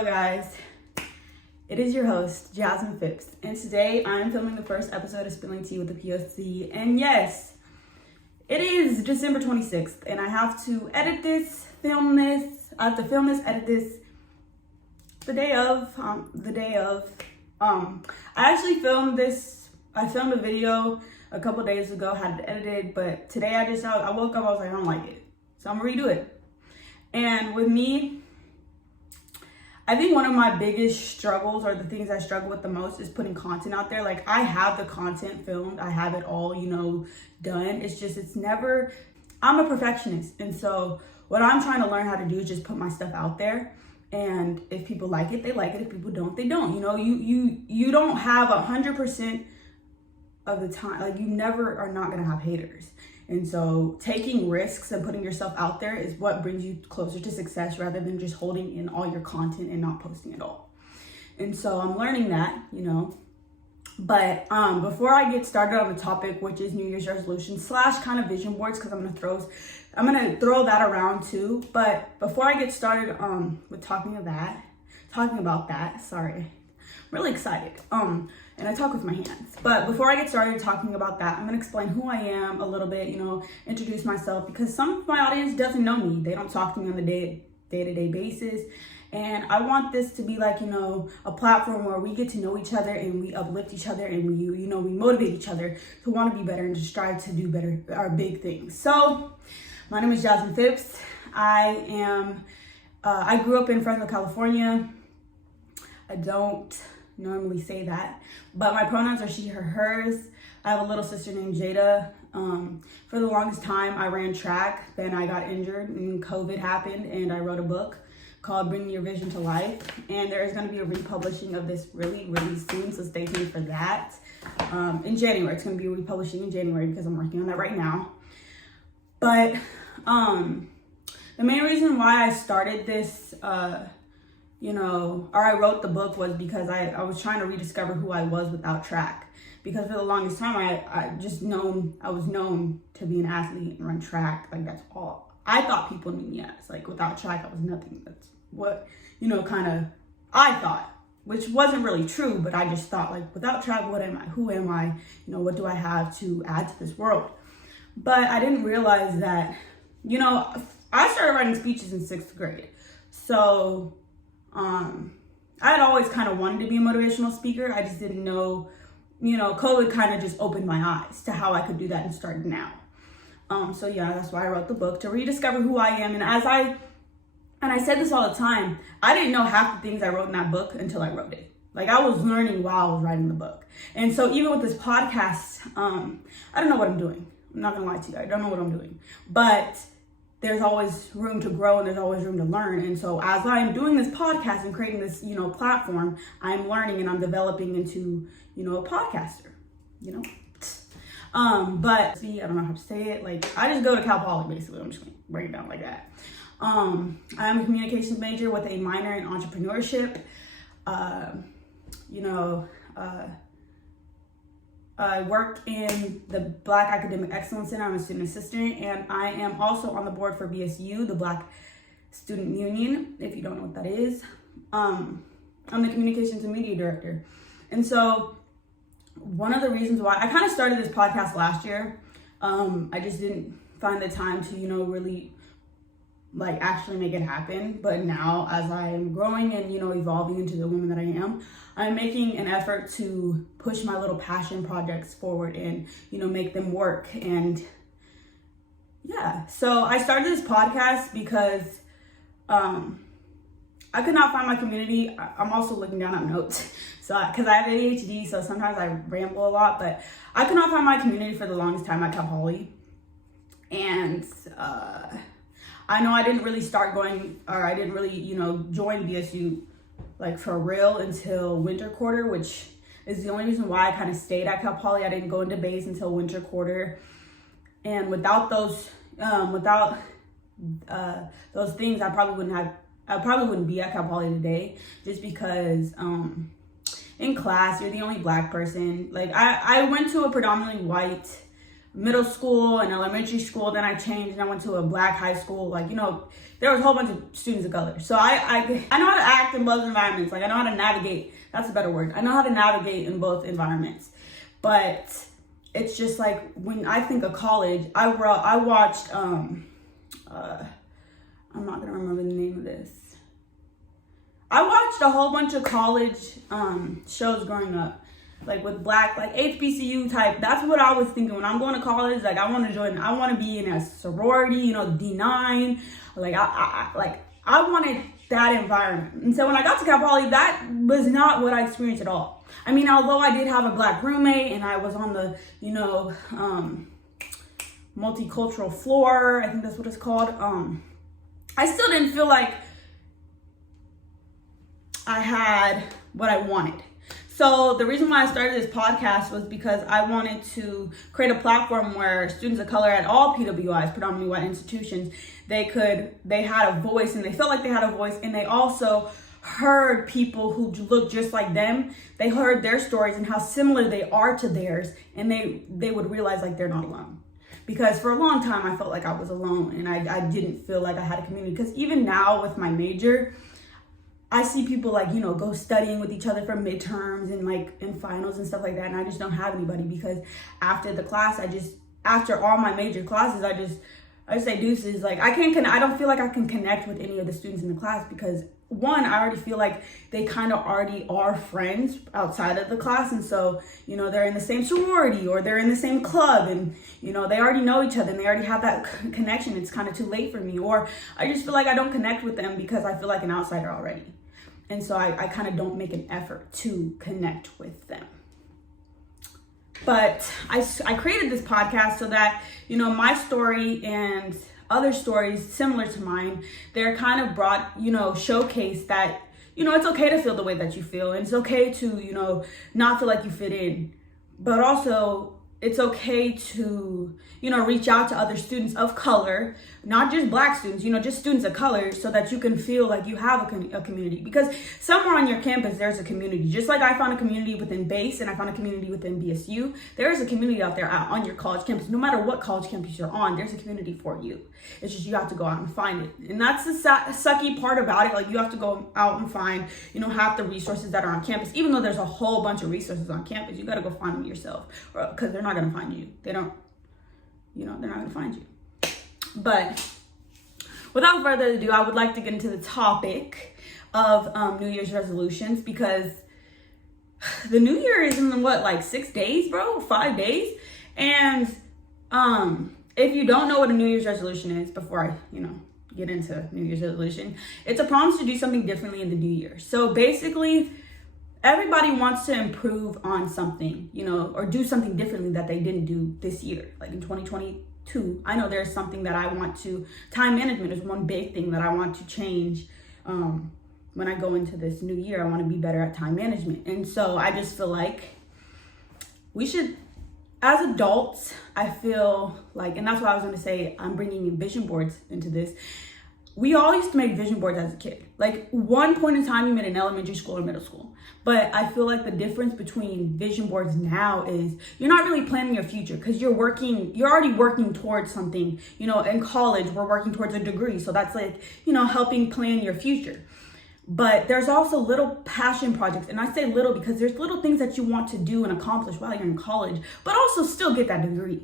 Hello guys, it is your host, Jasmine Phipps, and today I'm filming the first episode of Spilling Tea with the POC, and yes, it is December 26th, and I have to edit this, edit this the day of, I actually filmed this, I filmed a video a couple days ago, had it edited, but today I woke up, I was like, I don't like it, so I'm gonna redo it. And with me, I think one of my biggest struggles, or the things I struggle with the most, is putting content out there. Like, I have the content filmed, I have it all, done. It's never, I'm a perfectionist. And so what I'm trying to learn how to do is just put my stuff out there. And if people like it, they like it. If people don't, they don't. You don't have 100% of the time, like, you never are not gonna have haters. And so taking risks and putting yourself out there is what brings you closer to success, rather than just holding in all your content and not posting at all. And so I'm learning that, But before I get started on the topic, which is New Year's resolution / kind of vision boards, because I'm gonna throw that around too. But before I get started with talking about that, sorry, I'm really excited. And I talk with my hands. But before I get started talking about that, I'm gonna explain who I am a little bit, introduce myself, because some of my audience doesn't know me. They don't talk to me on the day-to-day basis. And I want this to be like, a platform where we get to know each other and we uplift each other and we motivate each other to want to be better and to strive to do better, our big things. So my name is Jasmine Phipps. I grew up in Fresno, California. I don't normally say that, but my pronouns are she, her, hers. I have a little sister named Jada. For the longest time I ran track, then I got injured and COVID happened, and I wrote a book called Bringing Your Vision to Life, and there is going to be a republishing of this really soon, so stay tuned for that. In January, it's going to be republishing in January, because I'm working on that right now. But the main reason why I started this or I wrote the book, was because I was trying to rediscover who I was without track. Because for the longest time, I was known to be an athlete and run track. Like, that's all I thought people knew me as. Like, without track, I was nothing. That's what, I thought, which wasn't really true, but I just thought, like, without track, what am I? Who am I? What do I have to add to this world? But I didn't realize that, I started writing speeches in 6th grade. So, I had always kind of wanted to be a motivational speaker. I just didn't know, COVID kind of just opened my eyes to how I could do that and start now. So yeah, that's why I wrote the book, to rediscover who I am. And I said this all the time, I didn't know half the things I wrote in that book until I wrote it. Like, I was learning while I was writing the book. And so even with this podcast, I don't know what I'm doing. I'm not gonna lie to you, I don't know what I'm doing. But there's always room to grow and there's always room to learn. And so as I'm doing this podcast and creating this, platform, I'm learning and I'm developing into, a podcaster, But see, I don't know how to say it. Like, I just go to Cal Poly, basically. I'm just gonna break it down like that. I'm a communications major with a minor in entrepreneurship. I work in the Black Academic Excellence Center. I'm a student assistant, and I am also on the board for BSU, the Black Student Union, if you don't know what that is. I'm the communications and media director. And so one of the reasons why I kind of started this podcast last year, I just didn't find the time to, really actually make it happen. But now, as I am growing and, evolving into the woman that I am, I'm making an effort to push my little passion projects forward and, make them work. And yeah, so I started this podcast because I could not find my community. I'm also looking down at notes. So, because I have ADHD, so sometimes I ramble a lot, but I could not find my community for the longest time at Cal Poly. And I know I didn't really join BSU like for real until winter quarter, which is the only reason why I kind of stayed at Cal Poly. I didn't go into base until winter quarter. And without those things, I probably wouldn't be at Cal Poly today, just because in class, you're the only Black person. Like, I went to a predominantly white middle school and elementary school. Then I changed and I went to a black high school. Like, you know, there was a whole bunch of students of color. So I know how to act in both environments. Like, I know how to navigate. That's a better word. I know how to navigate in both environments. But it's just like, when I think of college, I watched, I'm not gonna remember the name of this. I watched a whole bunch of college shows growing up, like with black, like HBCU type. That's what I was thinking when I'm going to college. Like, I want to be in a sorority, you know, D9. Like, I wanted that environment. And so when I got to Cal Poly, that was not what I experienced at all. I mean, although I did have a black roommate and I was on the, you know, multicultural floor, I think that's what it's called. I still didn't feel like I had what I wanted. So the reason why I started this podcast was because I wanted to create a platform where students of color at all PWIs, predominantly white institutions, they had a voice, and they felt like they had a voice, and they also heard people who looked just like them. They heard their stories and how similar they are to theirs, and they would realize like they're not alone. Because for a long time I felt like I was alone, and I didn't feel like I had a community. Because even now with my major, I see people like, you know, go studying with each other for midterms and like in finals and stuff like that. And I just don't have anybody, because after the class, after all my major classes, I just say deuces. Like, I don't feel like I can connect with any of the students in the class, because one, I already feel like they kind of already are friends outside of the class. And so, you know, they're in the same sorority or they're in the same club, and, you know, they already know each other and they already have that connection. It's kind of too late for me. Or I just feel like I don't connect with them because I feel like an outsider already. And so I kind of don't make an effort to connect with them. But I created this podcast so that, you know, my story and other stories similar to mine, they're kind of brought, you know, showcase that, you know, it's okay to feel the way that you feel. And it's okay to, you know, not feel like you fit in. But also, it's okay to, you know, reach out to other students of color, not just black students, you know, just students of color, so that you can feel like you have a community. Because somewhere on your campus, there's a community. Just like I found a community within BASE and I found a community within BSU, there is a community out there on your college campus. No matter what college campus you're on, there's a community for you. It's just you have to go out and find it. And that's the sucky part about it. Like, you have to go out and find, you know, half the resources that are on campus. Even though there's a whole bunch of resources on campus, you got to go find them yourself, because they're not going to find you. They're not going to find you. But without further ado, I would like to get into the topic of New Year's resolutions, because the New Year is in like 6 days, bro, 5 days. And if you don't know what a New Year's resolution is, before I, you know, get into New Year's resolution, it's a promise to do something differently in the new year. So basically, everybody wants to improve on something, you know, or do something differently that they didn't do this year. Like in 2022, I know there's something that I want to, time management is one big thing that I want to change. When I go into this new year, I want to be better at time management. And so I just feel like we should, as adults, I feel like, and that's what I was going to say, I'm bringing in vision boards into this. We all used to make vision boards as a kid. Like, one point in time you made in elementary school or middle school. But I feel like the difference between vision boards now is you're not really planning your future, because you're already working towards something. You know, in college, we're working towards a degree. So that's like, you know, helping plan your future. But there's also little passion projects. And I say little because there's little things that you want to do and accomplish while you're in college, but also still get that degree.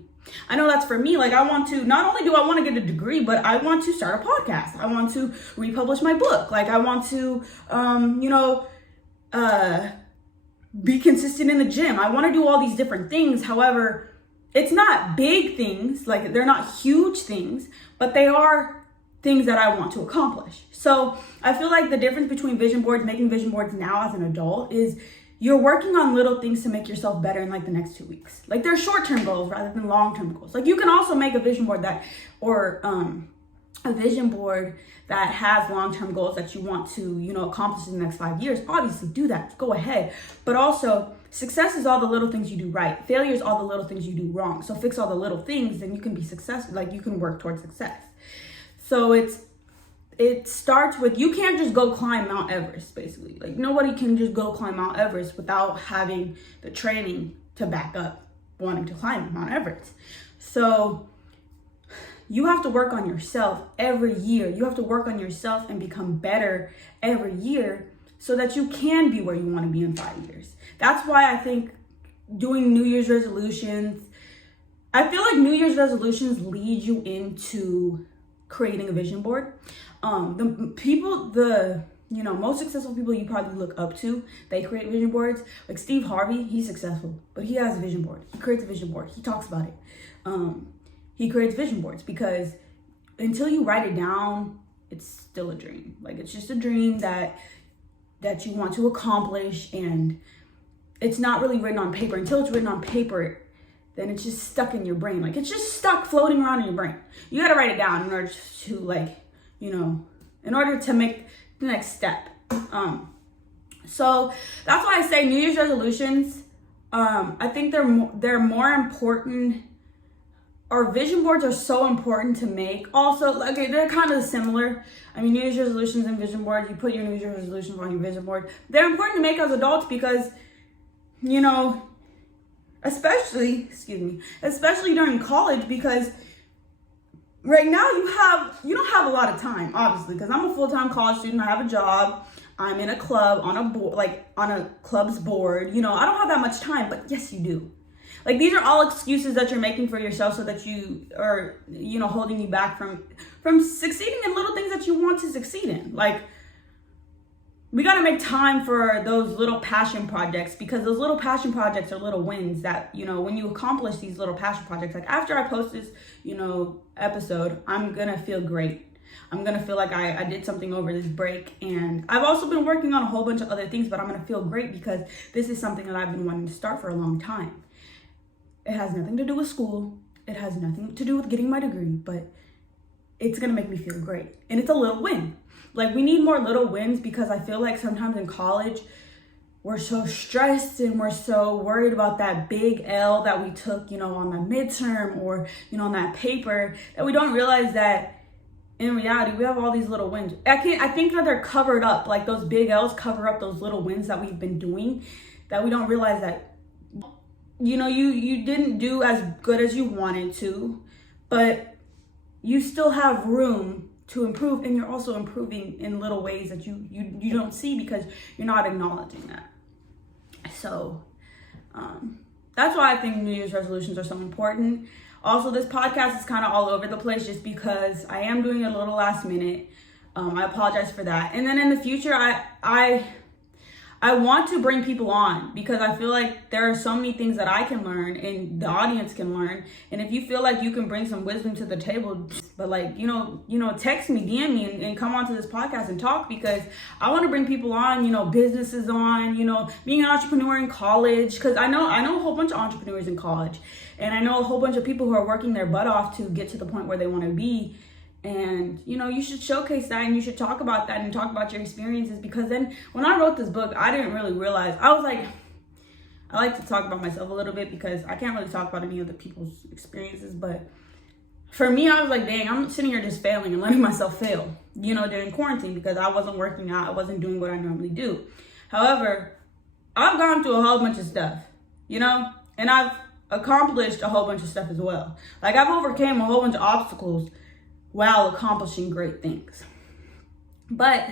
I know that's for me. Like, I want to, not only do I want to get a degree, but I want to start a podcast. I want to republish my book. Like, I want to, be consistent in the gym. I want to do all these different things. However, it's not big things. Like, they're not huge things, but they are things that I want to accomplish. So I feel like the difference between vision boards, making vision boards now as an adult, is you're working on little things to make yourself better in like the next 2 weeks. Like, they're short-term goals rather than long-term goals. Like, you can also make a vision board that has long-term goals that you want to, you know, accomplish in the next 5 years. Obviously, do that. Go ahead. But also, success is all the little things you do right. Failure is all the little things you do wrong. So fix all the little things, then you can be successful. Like, you can work towards success. So it starts with, you can't just go climb Mount Everest, basically. Like, nobody can just go climb Mount Everest without having the training to back up wanting to climb Mount Everest. So you have to work on yourself every year. You have to work on yourself and become better every year so that you can be where you want to be in 5 years. That's why I think doing New Year's resolutions, I feel like New Year's resolutions lead you into creating a vision board. Most successful people you probably look up to, they create vision boards. Like Steve Harvey, he's successful, but he has a vision board. He creates a vision board. He talks about it. He creates vision boards because until you write it down, it's still a dream. Like, it's just a dream that you want to accomplish, and it's not really written on paper. Until it's written on paper, then it's just stuck in your brain. Like, it's just stuck floating around in your brain. You got to write it down in order to in order to make the next step. So that's why I say New Year's resolutions, I think they're more important. Our vision boards are so important to make. Also, okay, they're kind of similar. I mean, New Year's resolutions and vision boards, you put your New Year's resolutions on your vision board. They're important to make as adults because, especially during college, because right now you don't have a lot of time, obviously, because I'm a full-time college student. I have a job. I'm in a club on a board, on a club's board. I don't have that much time, but yes, you do. Like, these are all excuses that you're making for yourself so that you are, holding you back from succeeding in little things that you want to succeed in. Like, we got to make time for those little passion projects, because those little passion projects are little wins that, when you accomplish these little passion projects, like after I post this, episode, I'm going to feel great. I'm going to feel like I did something over this break. And I've also been working on a whole bunch of other things, but I'm going to feel great because this is something that I've been wanting to start for a long time. It has nothing to do with school. It has nothing to do with getting my degree, but it's going to make me feel great. And it's a little win. Like, we need more little wins, because I feel like sometimes in college, we're so stressed and we're so worried about that big L that we took, on the midterm or, on that paper, that we don't realize that in reality, we have all these little wins. I think that they're covered up. Like, those big L's cover up those little wins that we've been doing, that we don't realize that, you didn't do as good as you wanted to, but you still have room to improve, and you're also improving in little ways that you don't see because you're not acknowledging that. So that's why I think New Year's resolutions are so important. Also, this podcast is kind of all over the place just because I am doing it a little last minute. I apologize for that. And then in the future, I want to bring people on, because I feel like there are so many things that I can learn and the audience can learn. And if you feel like you can bring some wisdom to the table, but text me, DM me, and come onto this podcast and talk, because I want to bring people on, businesses on, being an entrepreneur in college, because I know a whole bunch of entrepreneurs in college, and I know a whole bunch of people who are working their butt off to get to the point where they want to be. And, you should showcase that, and you should talk about that and talk about your experiences, because then when I wrote this book, I didn't really realize, I was like, I like to talk about myself a little bit because I can't really talk about any other people's experiences. But for me, I was like, dang, I'm sitting here just failing and letting myself fail, during quarantine, because I wasn't working out. I wasn't doing what I normally do. However, I've gone through a whole bunch of stuff, and I've accomplished a whole bunch of stuff as well. Like, I've overcame a whole bunch of obstacles while accomplishing great things. But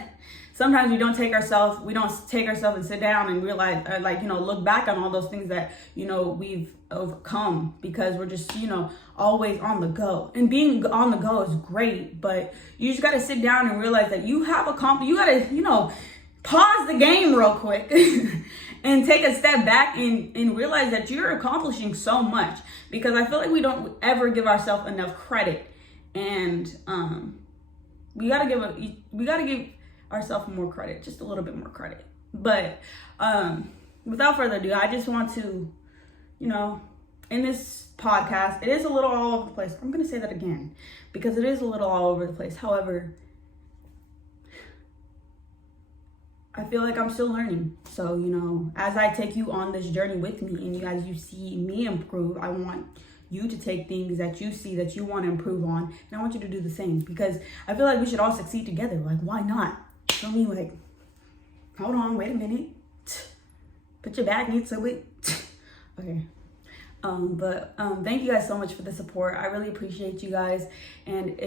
sometimes we don't take ourselves and sit down and realize, look back on all those things that, we've overcome, because we're just, always on the go. And being on the go is great, but you just got to sit down and realize that you have you got to, pause the game real quick and take a step back and realize that you're accomplishing so much, because I feel like we don't ever give ourselves enough credit. And we gotta give ourselves more credit, just a little bit more credit. But without further ado, I just want to, in this podcast, it is a little all over the place. I'm gonna say that again, because it is a little all over the place. However, I feel like I'm still learning. So, as I take you on this journey with me, and as you see me improve, I want you to take things that you see that you want to improve on, and I want you to do the same, because I feel like we should all succeed together. Like, why not? Feel me? Like, hold on, wait a minute. Put your back into it. Okay. But thank you guys so much for the support. I really appreciate you guys. And if